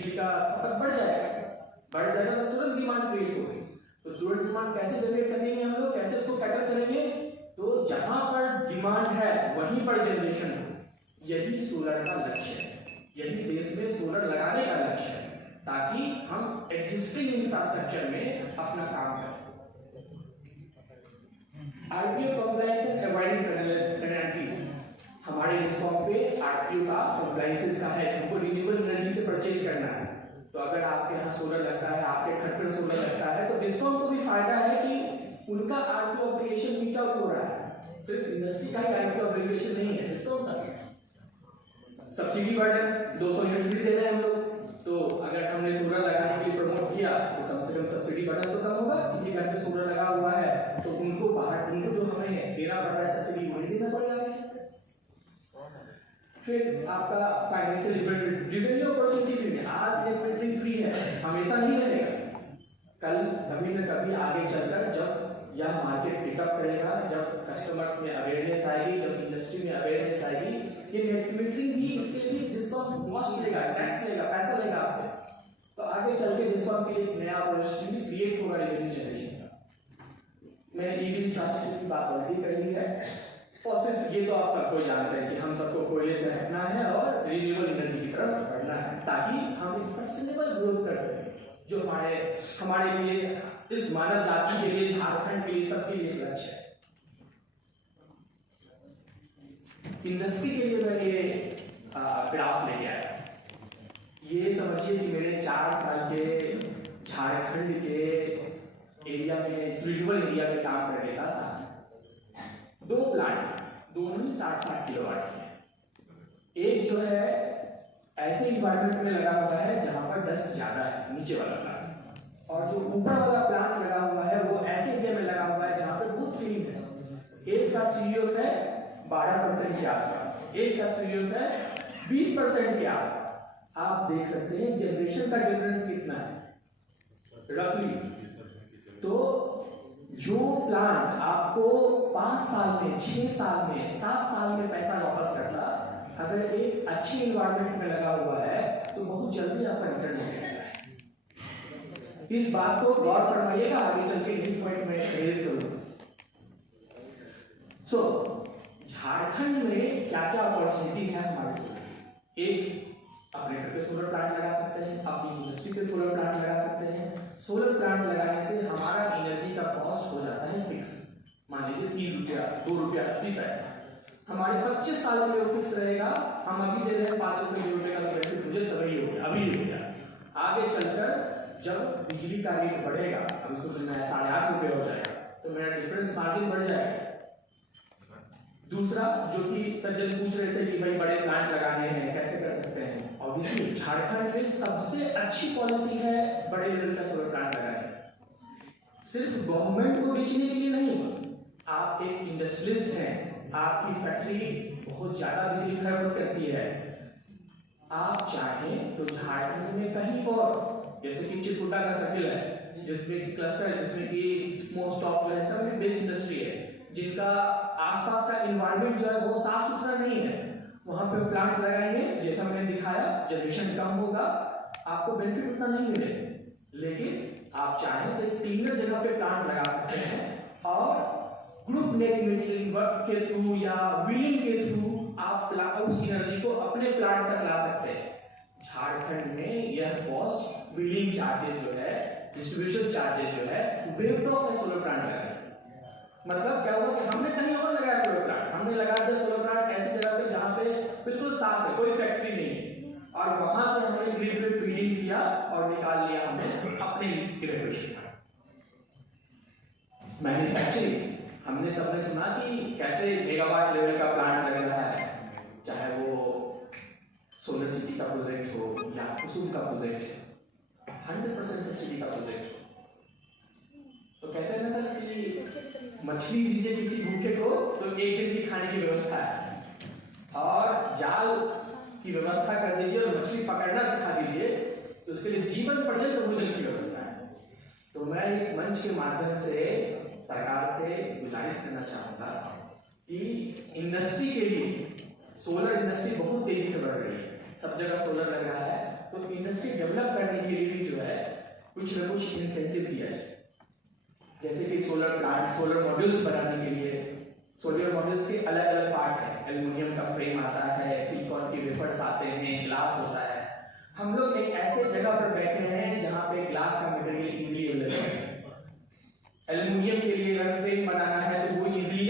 बिजली का खपत बढ़ जाएगा तो तुरंत डिमांड क्रिएट होगी। तो तुरंत डिमांड कैसे जनरेट करेंगे हम लोग, कैसे उसको कैटर करेंगे? तो जहां पर डिमांड है वहीं पर जनरेशन हो। यही सोलर का लक्ष्य है, यही देश में सोलर लगाने का लक्ष्य है, ताकि हम एग्जिस्टिंग इंफ्रास्ट्रक्चर में अपना काम करें। RTO compliance and avoiding penalties, हमारे डिस्कॉम पे आरटीओ का कंप्लायंसेस का है, हमको रिन्यूएबल एनर्जी से परचेज करना है। तो अगर आपके यहाँ सोलर लगता है, आपके घर पर सोलर लगता है, तो डिस्कॉम को भी फायदा है कि उनका आरटीओ ऑब्लिगेशन मीट आउट हो रहा है। सिर्फ इंडस्ट्री का ही आरटीओ ऑब्लिगेशन नहीं है, डिस्कॉम का सब्सिडी बर्डन 200 यूनिट भी दे रहे हैं हम लोग। तो अगर हमने सोलर लगाने के लिए प्रमोट किया तो कम से कम सब्सिडी बर्डन तो कम होगा। किसी घर पे सोलर लगा हुआ है तो उनको जो हमें देना पड़ रहा है सब्सिडी वही देना पड़ेगा। फिर आपका फाइनेंशियल रिवेन्यू अपॉर्चुनिटी भी है। आज इलेक्ट्रिसिटी फ्री है, हमेशा नहीं रहेगा। कल कभी न कभी आगे चलकर जब यह मार्केट पिकअप करेगा, जब कस्टमर्स में अवेयरनेस आएगी, जब इंडस्ट्री में अवेयरनेस आएगी, ये नेट मीटरिंग भी इसके लिए डिस्कॉम कॉस्ट लेगा, टैक्स लेगा, पैसा लेगा आपसे। तो आगे चल के डिस्कॉम के लिए एक नया अपॉर्चुनिटी क्रिएट होगा रेवेन्यू जनरेशन का। मैंने ईवी इंफ्रास्ट्रक्चर की बात ऑलरेडी कर ली है। और सिर्फ ये तो आप सबको जानते हैं कि हम सबको कोयले से हटना है और रिन्यूएबल एनर्जी की तरफ बढ़ना है, ताकि हम एक सस्टेनेबल ग्रोथ कर सकें, जो हमारे लिए, इस मानव जाति के लिए, झारखंड के लिए, सबके लिए लक्ष्य है। इंडस्ट्री के लिए मैं ये ग्राफ लेके आया। ये समझिए कि मैंने 4 साल के झारखंड के एरिया में, रिन्यूएबल एरिया में काम करने का साथ 2 प्लांट, दोनों ही 60-60 किलोवाट के। एक जो है ऐसे इन्वायरमेंट में लगा हुआ है जहां पर डस्ट ज्यादा है, नीचे वाला प्लांट, और जो ऊपर वाला प्लांट लगा हुआ है वो ऐसे एरिया में लगा हुआ है जहां पर बहुत क्लीन है। एक का सीओ है 12% के आसपास, एक का सीओ है 20% के आसपास। आप देख सकते हैं जनरेशन का डिफरेंस कितना है रफली। तो जो प्लांट आपको 5 साल में, 6 साल में, 7 साल में पैसा वापस करता, अगर एक अच्छी इन्वायरमेंट में लगा हुआ है तो बहुत जल्दी आपका रिटर्न हो जाएगा। इस बात को गौर फरमाइएगा, आगे चल के यही पॉइंट में रेज करूंगा। सो झारखंड में क्या क्या अपॉर्चुनिटी है हमारे लिए? एक, अपने घर पे सोलर प्लांट लगा सकते हैं, अपनी इंडस्ट्री पे सोलर प्लांट लगा सकते हैं। सोलर प्लांट लगाने से हमारा एनर्जी का कॉस्ट हो जाता है फिक्स। मान लीजिए 3 रुपया, 2 रुपया 80 पैसा, हमारे 25 साल के लिए फिक्स रहेगा। हम अभी दे रहे हैं 5 रुपये, 2 रुपये का बेनिफिट, मुझे तभी हो गया, अभी हो गया। आगे चलकर जब बिजली का रेट बढ़ेगा, अभी तो मैं 8.5 रुपये हो जाएगा, तो मेरा डिफरेंस मार्जिन बढ़ जाएगा। दूसरा, जो कि सज्जन पूछ रहे थे कि भाई बड़े प्लांट लगाने हैं, कैसे कर सकते हैं? ऑब्वियसली झारखंड में सबसे अच्छी पॉलिसी है बड़े लेवल का सोलर प्लांट लगाने। सिर्फ गवर्नमेंट को बेचने के लिए नहीं, आप एक इंडस्ट्रियलिस्ट हैं, आपकी फैक्ट्री बहुत ज्यादा बिजली खर्च करती है, आप चाहें तो झारखंड में कहीं और, जैसे कि चिरकुटा का सर्किल है, जिसमें क्लस्टर है, जिसमें कि मोस्ट ऑफ जो है सब बेस इंडस्ट्री है, जिनका आसपास का एनवायरनमेंट जो है वो साफ सुथरा नहीं है, वहां पे प्लांट लगाएंगे, जैसा मैंने दिखाया, जनरेशन कम होगा, आपको बेनिफिट उतना नहीं मिलेगा। लेकिन आप चाहें तो एक क्लीनर जगह पे प्लांट लगा सकते हैं और ग्रुप नेट मीटरिंग वर्क के थ्रू या व्हीलिंग के थ्रू आप उस एनर्जी को अपने प्लांट तक ला सकते हैं। झारखंड में यह कॉस्ट, व्हीलिंग चार्जेस जो है, डिस्ट्रीब्यूशन चार्जेस जो है, वेव ऑफ सोलर प्लांट लगाए। मतलब क्या हुआ कि हमने कहीं और लगाया सोलर प्लांट, हमने लगा दिया सोलर प्लांट ऐसी जगह पे जहां पे बिल्कुल साफ है, कोई फैक्ट्री नहीं है, और वहां से हमने ग्रिड में फीडिंग किया और निकाल लिया हमने अपने इवेक्यूएशन। मैन्युफैक्चरिंग, हमने सबने सुना कि कैसे मेगावाट लेवल का प्लांट लग रहा है, चाहे वो सोलर सिटी का प्रोजेक्ट हो या कुसुम का प्रोजेक्ट, 100% सब्सिडी का प्रोजेक्ट हो। तो कहते हैं ना सर कि मछली दीजिए किसी भूखे को तो 1 दिन की खाने की व्यवस्था है, और जाल की व्यवस्था कर दीजिए और मछली पकड़ना सिखा दीजिए तो उसके लिए जीवन पर्यंत भोजन की व्यवस्था है। तो मैं इस मंच के माध्यम से सरकार से गुजारिश करना चाहूंगा कि इंडस्ट्री के लिए, सोलर इंडस्ट्री बहुत तेजी से बढ़ रही है, सब जगह सोलर लग रहा है, तो इंडस्ट्री डेवलप कुछ न कुछ इंसेंटिव दिया जाए, जैसे कि सोलर प्लांट, सोलर मॉड्यूल्स बनाने के लिए। सोलर मॉड्यूल्स के अलग अलग पार्ट हैं, एल्युमिनियम का फ्रेम आता है, सिलिकॉन के वेफर्स आते हैं, ग्लास होता है। हम लोग एक ऐसे जगह पर बैठे हैं जहाँ पे ग्लास का मटेरियल इजीली अवेलेबल है। एल्युमिनियम के लिए अगर फ्रेम बनाना है तो वो इजीली